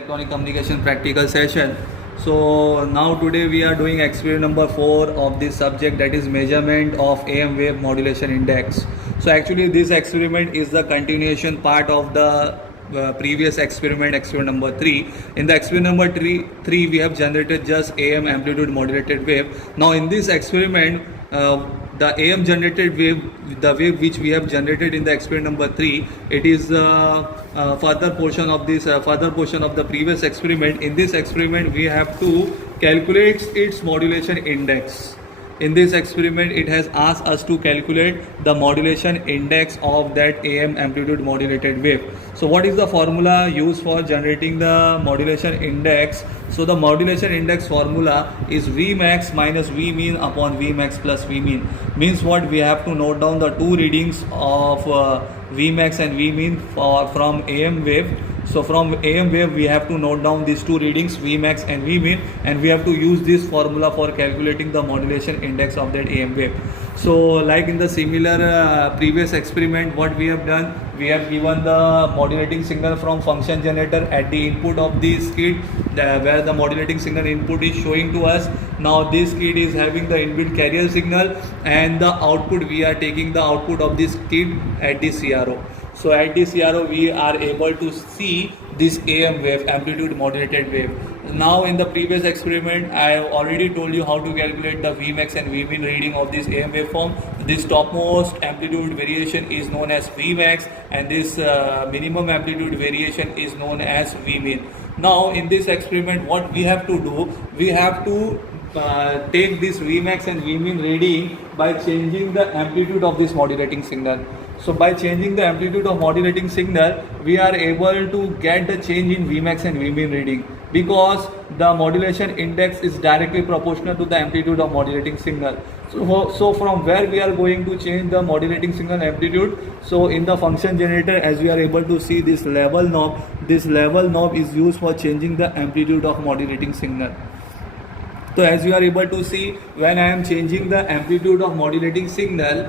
electronic communication practical session. So now today we are doing experiment number 4 of this subject, that is measurement of AM wave modulation index. So actually this experiment is the continuation part of the previous experiment number 3. In the experiment number 3 we have generated just AM amplitude modulated wave. Now in this experiment the AM generated wave, the wave which we have generated in the experiment number 3, it is further portion of this further portion of the previous experiment. In this experiment we have to calculate its modulation index. In this experiment it has asked us to calculate the modulation index of that AM amplitude modulated wave. So what is the formula used for generating the modulation index? So the modulation index formula is Vmax minus Vmin upon Vmax plus Vmin. Means what? We have to note down the two readings of Vmax and Vmin from AM wave. So from AM wave we have to note down these two readings, Vmax and Vmin, and we have to use this formula for calculating the modulation index of that AM wave. So like in the similar previous experiment, what we have done, we have given the modulating signal from function generator at the input of this kit, where the modulating signal input is showing to us. Now this kit is having the inbuilt carrier signal, and the output, we are taking the output of this kit at the CRO. So at the CRO we are able to see this AM wave, amplitude modulated wave. Now in the previous experiment I have already told you how to calculate the Vmax and Vmin reading of this AM waveform. This topmost amplitude variation is known as Vmax, and this minimum amplitude variation is known as Vmin. Now in this experiment what we have to do, we have to take this Vmax and Vmin reading by changing the amplitude of this modulating signal. So by changing the amplitude of modulating signal, we are able to get the change in Vmax and Vmin reading, because the modulation index is directly proportional to the amplitude of modulating signal. So from where we are going to change the modulating signal amplitude? So in the function generator, as we are able to see this level knob, this level knob is used for changing the amplitude of modulating signal. So as you are able to see, when I am changing the amplitude of modulating signal,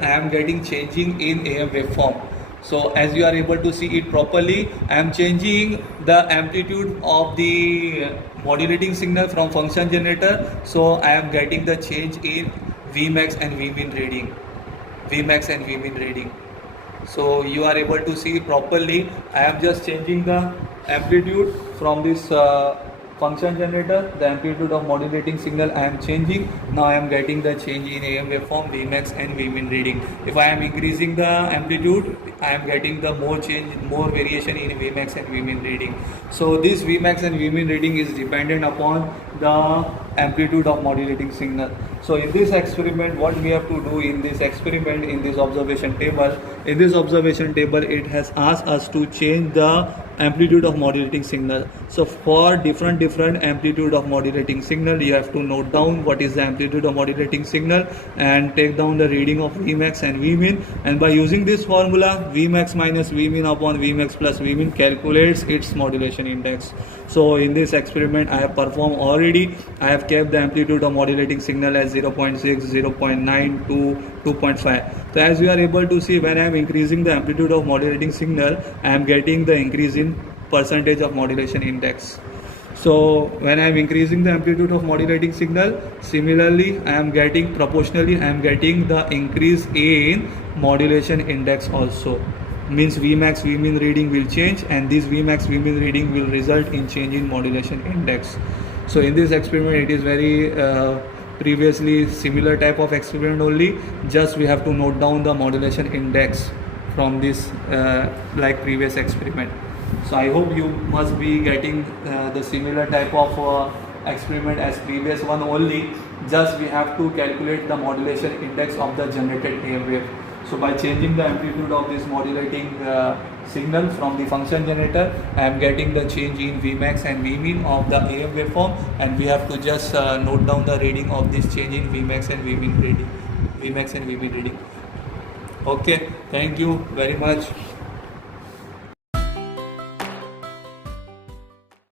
I am getting changing in AM waveform. So as you are able to see it properly, I am changing the amplitude of the modulating signal from function generator. So I am getting the change in Vmax and Vmin reading. So you are able to see it properly. I am just changing the amplitude from this function generator, the amplitude of modulating signal I am changing. Now I am getting the change in AM waveform, Vmax and Vmin reading. If I am increasing the amplitude, I am getting the more variation in Vmax and Vmin reading. So this Vmax and Vmin reading is dependent upon the amplitude of modulating signal. So in this experiment, what we have to do in this experiment, in this observation table, it has asked us to change the amplitude of modulating signal. So for different amplitude of modulating signal, you have to note down what is the amplitude of modulating signal and take down the reading of Vmax and Vmin, and by using this formula, Vmax minus Vmin upon Vmax plus Vmin calculates its modulation index. So in this experiment I have performed already. I have kept the amplitude of modulating signal as 0.6, 0.9 to 2.5. So as you are able to see, when I am increasing the amplitude of modulating signal, I am getting the increase in percentage of modulation index. So when I am increasing the amplitude of modulating signal, similarly I am getting the increase in modulation index also. Means Vmax Vmin reading will change, and this Vmax Vmin reading will result in change in modulation index. So in this experiment it is very previously similar type of experiment only, just we have to note down the modulation index from this like previous experiment. So I hope you must be getting the similar type of experiment as previous one only, just we have to calculate the modulation index of the generated AM wave. So by changing the amplitude of this modulating signal from the function generator, I am getting the change in Vmax and Vmin of the AM waveform, and we have to just note down the reading of this change in Vmax and Vmin reading. Okay, thank you very much.